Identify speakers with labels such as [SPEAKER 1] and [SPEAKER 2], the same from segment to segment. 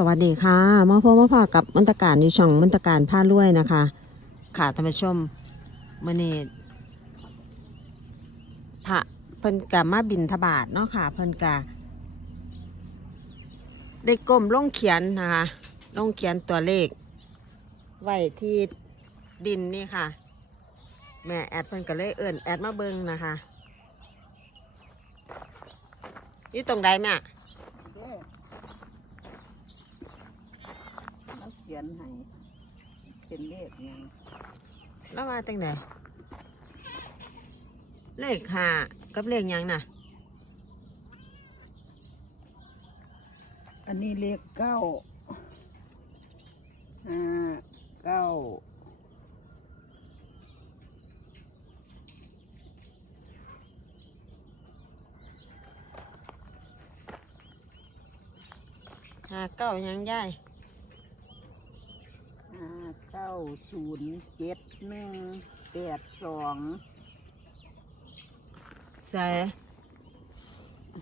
[SPEAKER 1] สวัสดีค่ะมาพบมาพอกับมนตการในช่องมนตการผ้าลวยนะคะ ค่ะท่านผู้ชมมื่อนี้พระเพิ่นกะมาบินทบาทเนาะค่ะ เพิ่นกะได้ก้มลงเขียนนะคะลงเขียนตัวเลข ไว้ที่ดินนี่ค่ะ แม่แอดเพิ่นก็เลยเอิ่นแอดมาเบิงนะคะนี่ตรงใดแม่
[SPEAKER 2] เด้อมันเขียนให้เป็นเลขหยัง
[SPEAKER 1] แล้วว่าจังไดเลขห้ากับเลขหยังน่ะ
[SPEAKER 2] อันนี้เลขเก้าห้าเก้า
[SPEAKER 1] ห้าเก้าหยังย่าย
[SPEAKER 2] ห้าเก้า ศูนย์เจ็ดหนึ่งแปดสอง
[SPEAKER 1] ใส่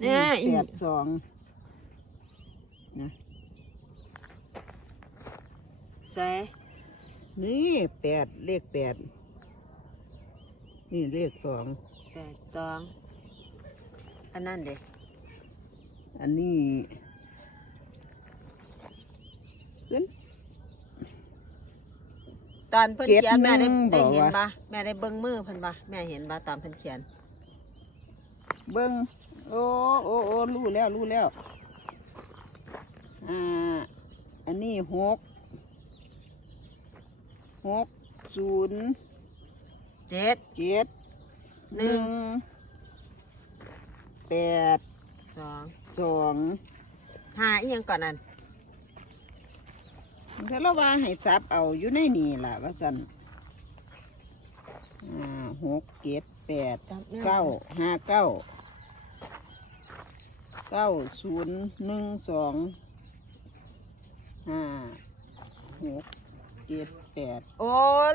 [SPEAKER 1] เนี่ยอี
[SPEAKER 2] แปดสอง
[SPEAKER 1] ใส่
[SPEAKER 2] นี่แปดเลขแปดนี่เลขสอง
[SPEAKER 1] แปดสองอันนั้นเด็
[SPEAKER 2] อันนี้ขึ้น
[SPEAKER 1] ตอนเพิ่น
[SPEAKER 2] เจ็ด
[SPEAKER 1] เขียนแม่ได้
[SPEAKER 2] หนึ่ง
[SPEAKER 1] ได้
[SPEAKER 2] บอก
[SPEAKER 1] เห็น
[SPEAKER 2] ว่า
[SPEAKER 1] ปะแม่ได้เบิ้งมือเพิ่นปะแม่เห็นปะตอนเพิ่นเขียน
[SPEAKER 2] เบิ้งโอ้โอ้โอ้รู้แล้วรู้แล้วอ่าอันนี้หกหกศูนย์
[SPEAKER 1] เจ็ด
[SPEAKER 2] เจ็ด
[SPEAKER 1] ห
[SPEAKER 2] ห
[SPEAKER 1] นึ่
[SPEAKER 2] นึ่
[SPEAKER 1] ง
[SPEAKER 2] งแปด
[SPEAKER 1] สอง
[SPEAKER 2] สอง
[SPEAKER 1] ห้าอีหยังก่อนนั้น
[SPEAKER 2] ถ้าเราว่าให้ซับเอาอยู่ในนี่ล่ะว่าสันอ่าหกเจ็ดแปด
[SPEAKER 1] จำแม่
[SPEAKER 2] เก้าห้าเก้าเก้าศูนย์หนึ่งสองห้าหกเจ็ดแปด
[SPEAKER 1] โอ้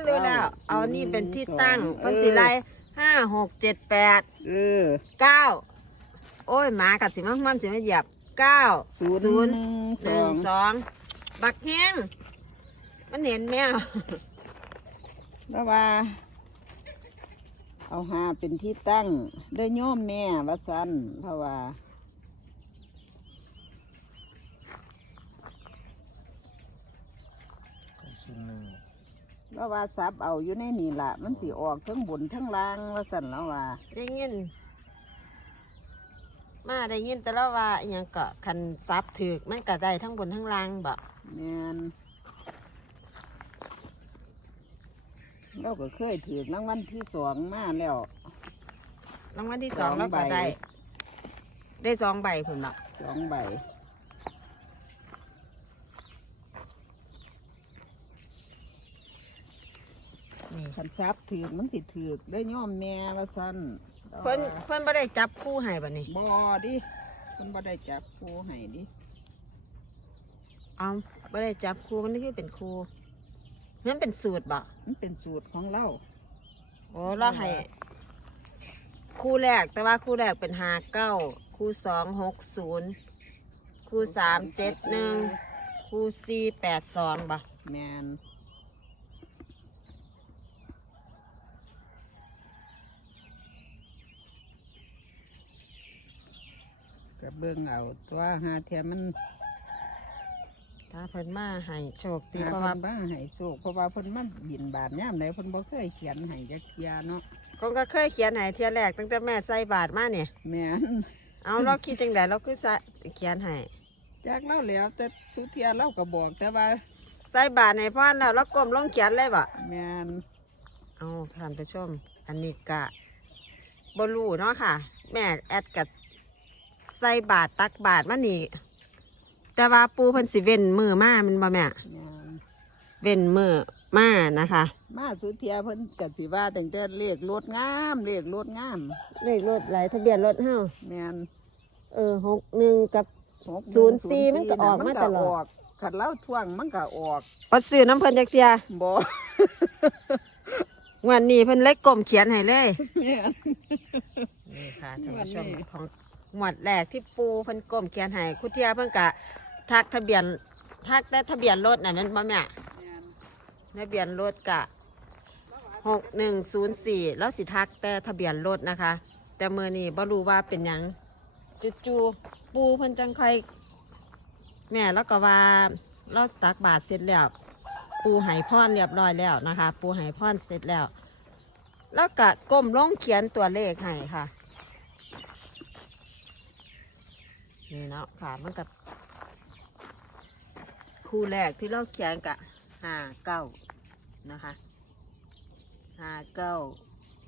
[SPEAKER 1] รู้แล้ว
[SPEAKER 2] เก้า
[SPEAKER 1] เอานี่เป็นที่ตั้ง
[SPEAKER 2] ศูนย์
[SPEAKER 1] เพิ่นสิไล่ห้าหกเจ็ดแปด
[SPEAKER 2] เออ
[SPEAKER 1] เก้าโอ้ยหมากัดสิมันมันสิมาเหยียบเก้า
[SPEAKER 2] ศูนย์
[SPEAKER 1] ศูนย์
[SPEAKER 2] หนึ่ง
[SPEAKER 1] ห
[SPEAKER 2] ส
[SPEAKER 1] นึ่
[SPEAKER 2] องง
[SPEAKER 1] สองบักแห้ง มันเห็นแมว
[SPEAKER 2] แล้วว่า เอาหาเป็นที่ตั้งได้โย่อมแม่ว่าสันเพราะว่า
[SPEAKER 3] ศูนย์หนึ่ง
[SPEAKER 2] แล้วว่าซับเอาอยู่ในนี่ละมันสิออกทั้งบนทั้งล่างว่าสันแล้วว่า
[SPEAKER 1] ได้ยินมาได้ยินแต่ละว่าอหยังก็คันซับถือกมันก็ได้ทั้งบนทั้งล่างบ่
[SPEAKER 2] แม่น เราก็เคยถือรางวัลที่สองมาแล้ว
[SPEAKER 1] รางวัลที่สอง
[SPEAKER 2] สอง
[SPEAKER 1] แล้วก็
[SPEAKER 2] ใบ
[SPEAKER 1] ได้ ได้สองใบผลบ่
[SPEAKER 2] สองใบ
[SPEAKER 1] นี่
[SPEAKER 2] คันซับถือมันสิถือได้ย่อมแม่ว่าสัน
[SPEAKER 1] เพิ่นเพิ่นบ่ได้จับคู่ให้บ่นี่
[SPEAKER 2] บอดิมันบ่ได้จับปูให้ดิ
[SPEAKER 1] เอาบ่ได้จับคู่มันนี่คือเป็นคู่ มันเป็นสูตรบ่
[SPEAKER 2] มันเป็นสูตรของเรา
[SPEAKER 1] โอ้เราให้ คู่แรกแต่ว่าคู่แรกเป็นหาเก้าคู่สองหกศูนย์คู่สามเจ็ดหนึ่งคู่สี่แปดสองบ่
[SPEAKER 2] แมนก็เบิ่งเอาตัวหาเทียมัน
[SPEAKER 1] ถ้าเพิ่นมาให้โชคดี
[SPEAKER 2] หา
[SPEAKER 1] เพราะ
[SPEAKER 2] เพิ่
[SPEAKER 1] ว่าน
[SPEAKER 2] บ้าให้โชคเพราะว่าเพิ่นมันบินบาทย่ามใดเพิ่นบ่เคยเขียนให้จักเทียเนาะ
[SPEAKER 1] คงก็เคยเขียนให้เทียแรกตั้งแต่แม่ใส่บาทมาเนี่ย
[SPEAKER 2] แม่น
[SPEAKER 1] เอาเราคิดจังไดเราคือใส่เขียนให้
[SPEAKER 2] จากเล่าแล้วแต่สุเทียเล่าก็บอกแต่ว่า
[SPEAKER 1] ใส่บาทในพ่อแล้วเราก้มลงเขียนเลยบ่
[SPEAKER 2] แม่น
[SPEAKER 1] เอาท่านผู้ชม อันนี้กะบรูเนาะค่ะ แม่แอดกับใส่บาทตักบาทมานี่ แต่ว่าปูเพิ่นสิเว้นมือมาแมันบ่แม่
[SPEAKER 2] แม่น
[SPEAKER 1] เว้นมือมานะคะ
[SPEAKER 2] มาสุเทียเพิ่นก็สิว่าตั้งแต่เลขรถงามเลขรถงาม
[SPEAKER 1] เลขรถหลายทะเบียนรถเฮา
[SPEAKER 2] แม่น
[SPEAKER 1] เออหกหนึ่งกับ
[SPEAKER 2] หก
[SPEAKER 1] ศูนย์สี่มันก็ออกมาตลอด
[SPEAKER 2] ขัดเล่าท่วงมันก็ออก
[SPEAKER 1] ปัดซื้อน้ำเพิ่นจักเทีย
[SPEAKER 2] บ่
[SPEAKER 1] งวันนี้เพิ่นเล็กกลมเขียนให้เลย
[SPEAKER 2] แม่น
[SPEAKER 1] นี่ค่ะท่านผู้ชม
[SPEAKER 2] งวดนี้
[SPEAKER 1] ของหมวดแรกที่ปูเพิ่นกลมเขียนให้คุเทียเพิ่นกะ ทักทะเบียนทักแต่ทะเบียนรถน่ะนั่นบ่แม่
[SPEAKER 2] แม่
[SPEAKER 1] ทะเบียนรถกะหกหนึ่งศูนย์สี่แล้วสิทักแต่ทะเบียนรถนะคะ แต่เมื่อนี้บ่รู้ว่าเป็นยังจู่ๆปูพิ่นจังค่อยแม่แล้วก็ว่าเราตักบาทเสร็จแล้ว ปูไหพรเรียบร้อยแล้วนะคะ ปูไหพรเสร็จแล้ว แล้วก็ก้มลงเขียนตัวเลขให้ค่ะนี่เนาะค่ะมันกับ คู่แรกที่เราเขียนกะห้าเก้านะคะห้าเก้า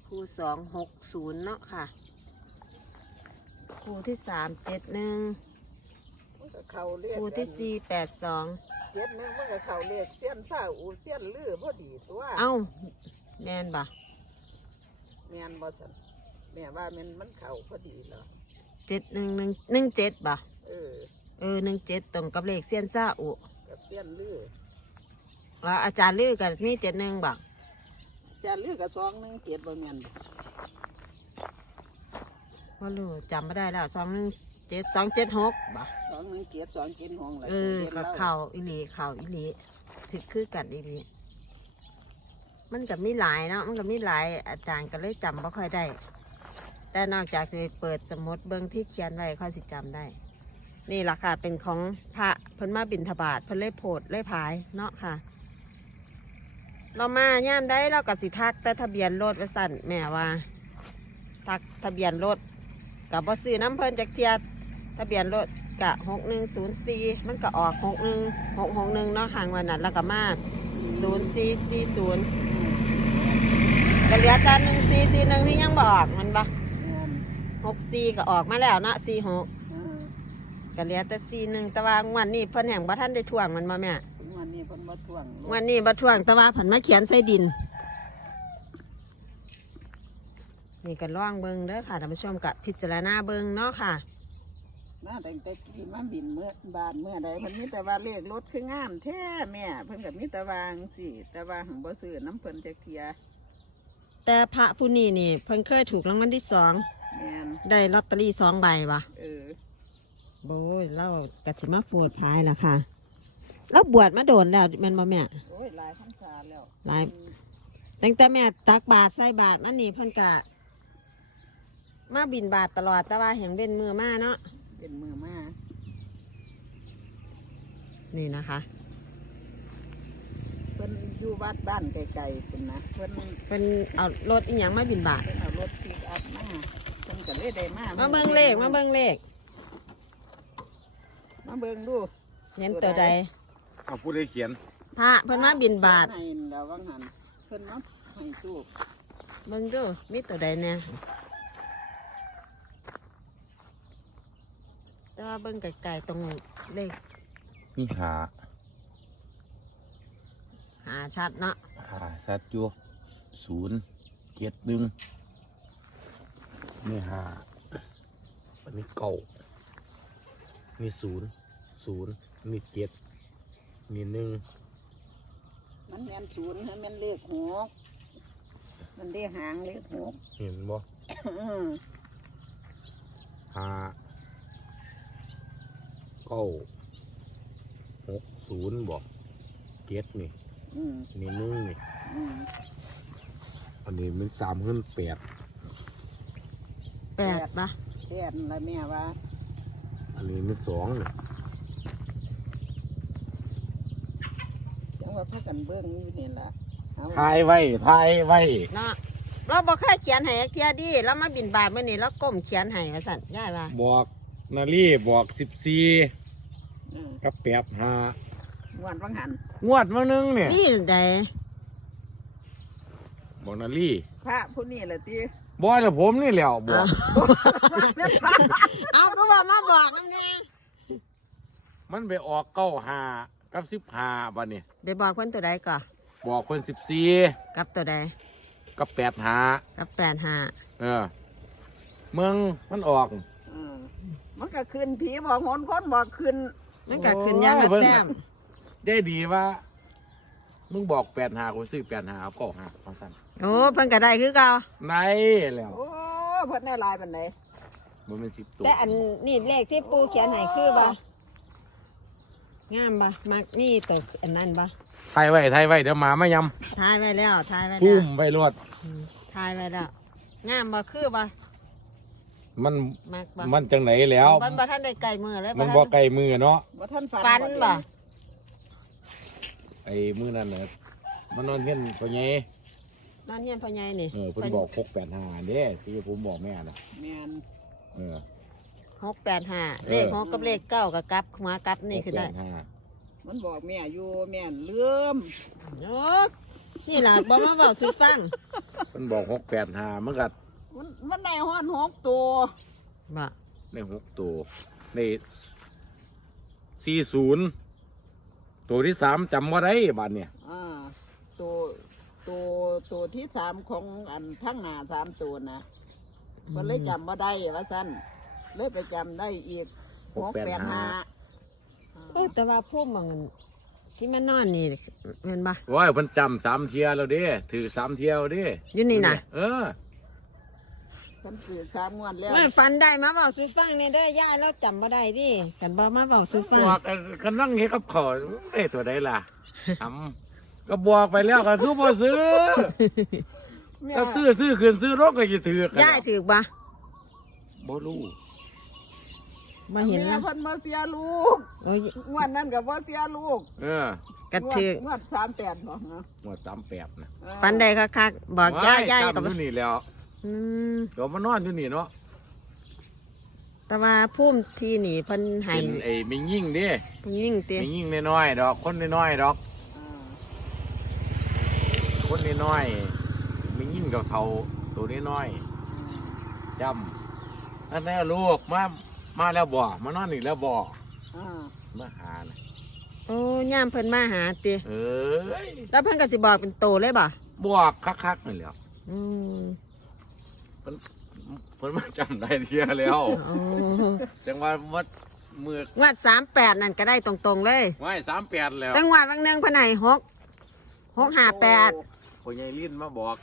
[SPEAKER 1] คู่สองหกศูนย์เนาะค่ะ คู่ที่สามเจ็ดหนึ่ง
[SPEAKER 2] มันก็เข้าเลข
[SPEAKER 1] คู่ที่สี่แปดสอง
[SPEAKER 2] เจ็ดหนึงมันก็เข้าเลขเสี้ยนซ่าอูเสี้ยนลือพอดีตัว
[SPEAKER 1] เอ้าแมนบ่
[SPEAKER 2] แม่นบ่ซั่นแม่ว่ามันมันเข้าพอดีเหรอ
[SPEAKER 1] เจ็ดหนึ่งหนึ่งหนึ่งเจ็ดบ่
[SPEAKER 2] เออ
[SPEAKER 1] เออหนึ่งเจ็ดตรงกับเลขเซียนซ่าอุ
[SPEAKER 2] กับ เสี้ยนลือ
[SPEAKER 1] ว่าอาจารย์ลือกับมีเจ็ดหนึ่งบ่
[SPEAKER 2] จานลือกับซองหนึงเจ็ดบ่แม่นบ่
[SPEAKER 1] ว่ารู้จำไม่ได้แล้วสองหนึ่งเจ็ดสองเจ็ดหกบ่
[SPEAKER 2] ซองหนึงเจ็ดสองเจ็ดหงแหละ
[SPEAKER 1] เออกับเข่าอิลีเข่าอิลีถึกคือกันอิลีมันกับมีหลายเนาะมันกับมีหลายอาจารย์ก็เลยจำไม่ค่อยได้ แต่นอกจากจะเปิดสมุดเบิ้งที่เขียนไว้ค่อยสิจำได้ นี่ล่ะค่ะเป็นของพระ เพิ่นมาบิณฑบาตเพิ่นเลยโพดเลยพายเนาะค่ะ เรามาย่ามได้เราก็สิทักแต่ทะเบียนรถไว้สั่นแม่ว่า ทักทะเบียนรถกับบ่ซื้อน้ำเพิ่นจากเทียทะเบียนรถกะหกหนึ่งศูนย์สี่มันก็ออกหกหนึ่งหกหกหนึ่งเนาะห่างวันนั้นแล้วก็มาศูนย์สี่สี่ศูนย์ก็เหลือแต่หนึ่งสี่สี่หนึ่งที่ยังบอกมันปะหกสี่ก็ออกมาแล้วเนาะสี่หก ก็เหลือแต่สี่หนึ่งแต่ว่างวันนี้เพิ่นแห่งบ่ท่านได้ถ่วงมันมาแม่
[SPEAKER 2] งวันนี้เพิ่นบ่ทวง
[SPEAKER 1] งวันนี้บ่ถ่วงแต่ว่าผันมาเขียนใส่ดิน นี่ก็ล่องเบิงเด้อค่ะท่านผู้ชมกับพิจารณาเบิงเนาะค่ะ
[SPEAKER 2] มาแต่งแต่กี้มาบินเมื่อบานเมื่อใดเพิ่นมีแต่ว่าเลขรถคืองามแท้แม่เพิ่นก็มีแต่วาจั่งสิแต่ว่าหังบ่ซื้อน้ำเพิ่นจักเทีย
[SPEAKER 1] แต่พระผู้นี้นี่เพิ่นเคยถูกรางวัลที่สอง
[SPEAKER 2] แม่น
[SPEAKER 1] ได้ลอตเตอรี่สองใบวะ
[SPEAKER 2] เออ
[SPEAKER 1] โบยเล่ากะสิมาโปวดพายล่ะค่ะแล้วบวชมาโดนแล้วแม่นบ่แม่
[SPEAKER 2] โอ้ยหลายพรรษาแล้ว
[SPEAKER 1] หลายตั้งแต่แม่ตักบาทใส่บาทนั่นนี่เพิ่นกะ มาบินบาทตลอดแต่ว่าแห่งเว้นมือมาเนาะ
[SPEAKER 2] เป็นมือมา
[SPEAKER 1] นี่นะคะ
[SPEAKER 2] เพิ่นอยู่วัดบ้านไกลๆเพิ่นนะเพิ่น
[SPEAKER 1] เป็นเอารถอีหยังมาบินบาท
[SPEAKER 2] เพิ่นเอารถปิกอัพมาเพิ่นก็เลยได้มา
[SPEAKER 1] มาเบิ่งเลขมาเบิ่งเลข
[SPEAKER 2] มาเบิ่งดู
[SPEAKER 1] เห็นตัวใด
[SPEAKER 3] เอาผู้ได้เขียน
[SPEAKER 1] พระเพิ่นมาบินบาท
[SPEAKER 2] ให้แล้วว่างหันเพิ่นมาให้สูบ
[SPEAKER 1] เบิ่งดูมีตัวใดแน่แต่ว่าเบิ่งไกลๆตรงเลข
[SPEAKER 3] นี่หา
[SPEAKER 1] หาชัดเนาะ
[SPEAKER 3] หาสัตว์อยู่ศูนย์เจ็ดหนึ่งนี่หาอันนี้เก่ามีศูนย์ ศูนย์มีเจ็ดมีหนึ่ง
[SPEAKER 2] มันแม่นศูนย์ให้แม่นเลขหกมันได้หางเลขหก
[SPEAKER 3] เห็นบ่
[SPEAKER 2] อืม
[SPEAKER 3] หาเก้าหกศูนย์บ่เจ็ดนี่
[SPEAKER 2] อืม
[SPEAKER 3] นี่หนึ่งนี่
[SPEAKER 2] อืม
[SPEAKER 3] อันนี้มันสามขึ้นแปด
[SPEAKER 1] แปดปะ
[SPEAKER 2] แค่นั้นละแม่ว่า
[SPEAKER 3] อันนี้มันสองนี่
[SPEAKER 2] จั ว่าพากันเบิ่งอยู่นี่ล่ะเอา
[SPEAKER 3] ทายไว้ทายไว้
[SPEAKER 1] เนาะเราบอกแค่เขียนให้เทียดีเรามาบินบาทเมื่อนี้เราก้มเขียนให้ว่าสั่นย่ายว่า
[SPEAKER 3] บอกนาลีบอกสิบสี่
[SPEAKER 2] อืม
[SPEAKER 3] กับแปดห้าง
[SPEAKER 2] วนว่างหัน
[SPEAKER 3] งวดมาหนึงเนี่ย
[SPEAKER 1] นี่ใด
[SPEAKER 3] บอกนาลี
[SPEAKER 2] พระผู้นี้ล่ะติ
[SPEAKER 3] บอยแล้วผมนี่แหล้วบอก
[SPEAKER 1] เอาก็ว่ามาบอกนั่นไง
[SPEAKER 3] มันไปออกเก้าหา กับสิบหาบัดนี้
[SPEAKER 1] ไปบอกคนตัวใดก่อน
[SPEAKER 3] บอกคนสิบสี่
[SPEAKER 1] กับตัวใด
[SPEAKER 3] กับแปดหา
[SPEAKER 1] กับแปดห้า
[SPEAKER 3] เออเมืองมันออก
[SPEAKER 2] อืมมันก็ขึ้นผีบอกหนคนบอกขึ้น
[SPEAKER 1] มันก็ขึ้นอย่างละแต้ม
[SPEAKER 3] ได้ดีว่า มึงบอกแปดหากูซื้อแปดหาเอาเก้าหาฟังสั้น
[SPEAKER 1] โอ้เพิ่นก็ได้คือเก่า
[SPEAKER 3] ในแล้ว
[SPEAKER 2] โอ้เพิ่นได้หลายปานใด
[SPEAKER 3] มันเป็นสิบตัว
[SPEAKER 1] แต่อันนี่เลขที่ปูเขียนให้คือบ่ งามปะมักนี่แต่อันนั้นปะ
[SPEAKER 3] ไทยไว้ไทยไว้เดี๋ยวหมามาย
[SPEAKER 1] ทายไว้แล้วทายไว้ำแล้
[SPEAKER 3] พุ่
[SPEAKER 1] ว
[SPEAKER 3] มไปรวด
[SPEAKER 1] อืมทายไว้แล้วงามบ่คือบ่
[SPEAKER 3] มัน
[SPEAKER 1] มักบ่
[SPEAKER 3] มันจังไหนแล้ว
[SPEAKER 1] มันบ่ทันได้ไก่มือเลย
[SPEAKER 3] มัน
[SPEAKER 1] ทั
[SPEAKER 3] บ่ไกลมือเนาะ
[SPEAKER 2] บ่ท่านฝัน
[SPEAKER 1] ฟันบ่
[SPEAKER 3] ไอ้มือนั่นเน่ะมันนอนเห็นพ่อใหญ่
[SPEAKER 1] นั่นเฮียนพ่อใหญ่นี่
[SPEAKER 3] เออเพิ่นบอกหกแปดห้าเด้ที่ผมบอกแม่น่ะ
[SPEAKER 2] แม่น
[SPEAKER 3] เออ
[SPEAKER 1] หกแปดห้า
[SPEAKER 3] เออ
[SPEAKER 1] เลขหกกับเลขเก้ากับกลับหัวกลับนี่คือได้
[SPEAKER 3] หกแปห้า
[SPEAKER 2] มันบอกแม่อยู่แม่นลืม
[SPEAKER 1] โอ้นี่ล่ะบ่มาเว้าสู่ฟัง
[SPEAKER 3] เพิ่นบอกหกแปดห้ามันก็
[SPEAKER 2] มันมันได้ฮ้อนหกตัว
[SPEAKER 1] บ่
[SPEAKER 3] ได้หกตัวได้สี่ศูนย์ตัวที่สามจำว่าได้บาดเนี่ย
[SPEAKER 2] อ่าตัวตัวตัวที่สามของอันทั้งหน้าสามตัวนะมันเลยจำบ่ได้ว่าซั่น เลยไปจำได้อีกหกแปดห้า
[SPEAKER 1] เออแต่ว่าพุ่มมันที่มันนอนนี่แม่นบ่
[SPEAKER 3] ว้ายเพิ่นจำสามเทียแล้วเด้ถือสามเที่ยวเด้
[SPEAKER 1] อยู่นี่น่ะ
[SPEAKER 3] เออ
[SPEAKER 2] ฉันสื่อสามงวดแล้ว
[SPEAKER 1] ไม่ฟันได้มาเว้าสู่ฟังนี่เด้อย่าแล้วจำบ่ได้ดิกันบ่มาเว้าสู่ฟัง
[SPEAKER 3] บอกกันก็นั่งเฮ็ดกับข้าวเอ้ยตัวใดล่ะทำก็บอกไปแล้วก็คือบ่ซื้อ
[SPEAKER 2] แม่
[SPEAKER 3] ก็ซื้อซื้อคืนซื้อรถก็จะถือกัน
[SPEAKER 1] ย่ายถือบ่
[SPEAKER 3] บ่รู้
[SPEAKER 1] บ่เห็น
[SPEAKER 2] แม่
[SPEAKER 1] นะ
[SPEAKER 2] เพิ่นมาเสียลูก
[SPEAKER 1] โอ้ย
[SPEAKER 2] งวดนั้นก็บ่เสียลูก
[SPEAKER 3] เออก
[SPEAKER 1] ระถือ
[SPEAKER 2] งวดสามแปดบ่เนาะ
[SPEAKER 3] หมดสามแปดนะ
[SPEAKER 2] เออ
[SPEAKER 1] ฟันได้คักๆบอกย่าย่า
[SPEAKER 3] ว้
[SPEAKER 1] กับ
[SPEAKER 3] จำอยู่นี่แล้ว
[SPEAKER 1] อืม
[SPEAKER 3] เดี๋ยวมานอนอยู่นี่เนาะ
[SPEAKER 1] แต่ว่าพุ่มที่นี่เพิ่นให้
[SPEAKER 3] เป็นไอ้มิงยิ่งเด้
[SPEAKER 1] เพิ่นยิ่งติ
[SPEAKER 3] มิงยิ่งน้อยๆดอก คนน้อยๆดอก
[SPEAKER 2] อ่า
[SPEAKER 3] คนน้อยๆมิงยิ่งกับเขาตัวน้อยๆจำนั่นแหละลูกมา มาแล้วบ่มานอนอีกแล้วบ่
[SPEAKER 2] อ่า
[SPEAKER 3] มาหานะ
[SPEAKER 1] โอ้ย่ามเพิ่นมาหาติ
[SPEAKER 3] เอ้ย
[SPEAKER 1] แล้วเพิ่นก็สิบอกเป็นโตเลยบ่
[SPEAKER 3] บอกคักๆนี่แหล้ว
[SPEAKER 1] อืม
[SPEAKER 3] เพิ่นเพิ่นมาจำได้เทียแล้ว
[SPEAKER 1] โอ้
[SPEAKER 3] จังว่าวัดมือง
[SPEAKER 1] วด38นั่นก็ได้ตรงๆเลย
[SPEAKER 3] ไว้สามแปดแล้ว
[SPEAKER 1] แต่งวดบางหนึงเพิ่นให้6 658
[SPEAKER 3] พ่อใหญ่ลิ้นมาบอก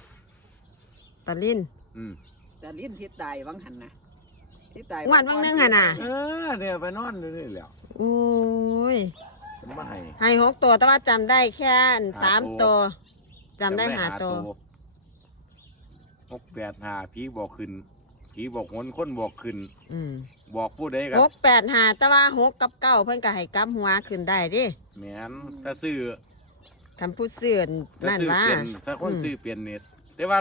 [SPEAKER 1] ตะลิน
[SPEAKER 3] อืม
[SPEAKER 2] แต่ลิ้นที่ตายวังหันนะ ที่ตาย
[SPEAKER 1] งวดบางหนึงหั่นน่ะ
[SPEAKER 3] เออเนี่ยไปนอนอยู่นี่แหล้ว
[SPEAKER 1] โอ้ย
[SPEAKER 3] เพิ่นมาให้
[SPEAKER 1] ให้หกตัวแต่ว่าจำได้แค่อันสาม
[SPEAKER 3] หาตั
[SPEAKER 1] ตัว
[SPEAKER 3] ว
[SPEAKER 1] จำได้หาตัว
[SPEAKER 3] หกแปดหาผีบอกขึ้นผีบอกหนคนบอกขึ้น
[SPEAKER 1] อืม
[SPEAKER 3] บอกผู้ใดกับ
[SPEAKER 1] หกแปดหาแต่ว่าหกกับเก้าเพิ่นก็ให้กำหัวขึ้นได้ดิ
[SPEAKER 3] แมนถ้าซื้อ
[SPEAKER 1] คำพูดเสื่อน
[SPEAKER 3] ถ้า
[SPEAKER 1] นั่น
[SPEAKER 3] ซื้อ
[SPEAKER 1] ว่า
[SPEAKER 3] เปลี่ยนถ้าคน
[SPEAKER 1] อืม
[SPEAKER 3] ซื้อเปลี่ยนเน็ตแต่ว่า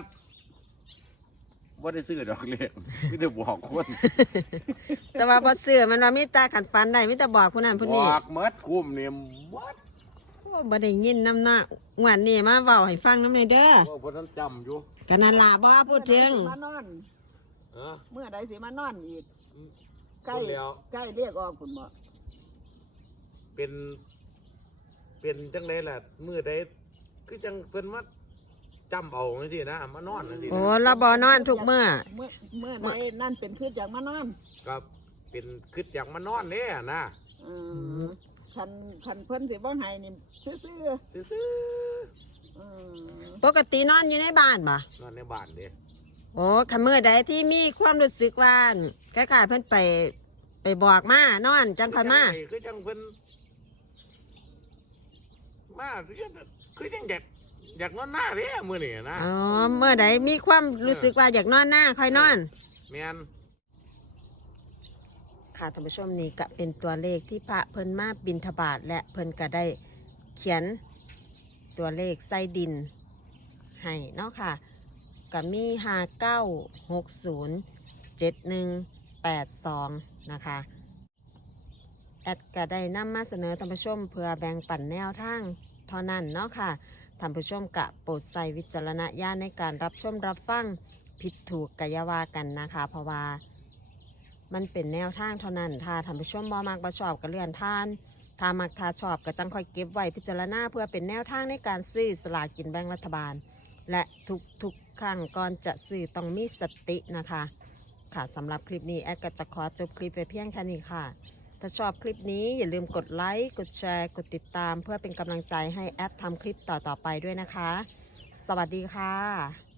[SPEAKER 3] ว่าได้ซื้อดอกเล็กไม่ได้บอกคน
[SPEAKER 1] แต่ว่าพอเสื่อมันว่ามีแตาขันฟันได้มีแต่บอกผู้นั้นผู้
[SPEAKER 3] บ
[SPEAKER 1] นี้
[SPEAKER 3] อกเมดคุ้มเนี่ยวัด
[SPEAKER 1] ว่าบ่ได้ยินน้ำหน้างวดนี้มาเว้าให้ฟังน้ำในอยเด้อ
[SPEAKER 3] ว่าพวกนั้นจำอยู่
[SPEAKER 1] กันนั่นล่ะบ่พูดถึง
[SPEAKER 2] มานอน
[SPEAKER 3] เออ
[SPEAKER 2] เมื่อใดสิมานอนอีก ใกล้
[SPEAKER 3] คนแล้ว
[SPEAKER 2] ใกล้เรียกออกคุณบ่
[SPEAKER 3] เป็น เป็นจังไดล่ะมือใดคือจังเพิ่นมา จำเอาจังซี่นะมานอนจังซี่
[SPEAKER 1] โอ้
[SPEAKER 3] นะ
[SPEAKER 1] เราบ่นอนทุกมื้อ
[SPEAKER 2] เมื่อเมื่อใดนั่นเป็นคือจากมานอน
[SPEAKER 3] ครับเป็นคือจากมานอนเนี่ยนะ
[SPEAKER 2] อืมคันคันเพิ่นสิบ่ให้นี่ซื่อ
[SPEAKER 3] ซื้อ
[SPEAKER 2] ๆอืม
[SPEAKER 1] ปกตินอนอยู่ในบ้านบ่
[SPEAKER 3] ๆนอนในบ้านเด้
[SPEAKER 1] โอ้คันมื้อใดที่มีความรู้สึกว่าคล้ายๆเพิ่นไปไปบอกมานอนจังค่อยมา
[SPEAKER 3] คือจังเพิ่นมาคือจังคือจังอยาก อยากนอนหน้าเด้มื้อนี้นะ
[SPEAKER 1] อ๋อเมื่อใดมีความรู้สึกว่าอยากนอนหน้าค่อยนอน
[SPEAKER 3] แม่น
[SPEAKER 1] ค่ะท่านผู้ชมนี่ก็เป็นตัวเลขที่พระเพิ่นมาบินทบาทและเพิ่นก็ได้เขียนตัวเลขใส่ดินให้เนาะค่ะก็มีห้าเก้าหกศูนย์เจ็ดหนึ่งแปดสองนะคะแอดก็ได้นำมาเสนอท่านผู้ชมเพื่อแบ่งปันแนวทางเท่านั้นเนาะค่ะ ท่านผู้ชมกะโปรดใส่วิจารณญาณในการรับชมรับฟังผิดถูกกายาวากันนะคะ เพราะว่ามันเป็นแนวทางเท่านั้นถ้าท่านผู้ชมบ่มักบ่ชอบก็เลื่อนผ่านถ้ามักถ้าชอบก็จังค่อยเก็บไว้พิจารณาเพื่อเป็นแนวทางในการซื้อสลากกินแบ่งรัฐบาล และทุกทุกครั้งก่อนจะซื้อต้องมีสตินะคะ ค่ะสำหรับคลิปนี้แอดก็จะขอจบคลิปไปเพียงแค่นี้ค่ะ ถ้าชอบคลิปนี้อย่าลืมกดไลค์ กดแชร์ กดติดตาม เพื่อเป็นกำลังใจให้แอดทำคลิปต่อๆไปด้วยนะคะ สวัสดีค่ะ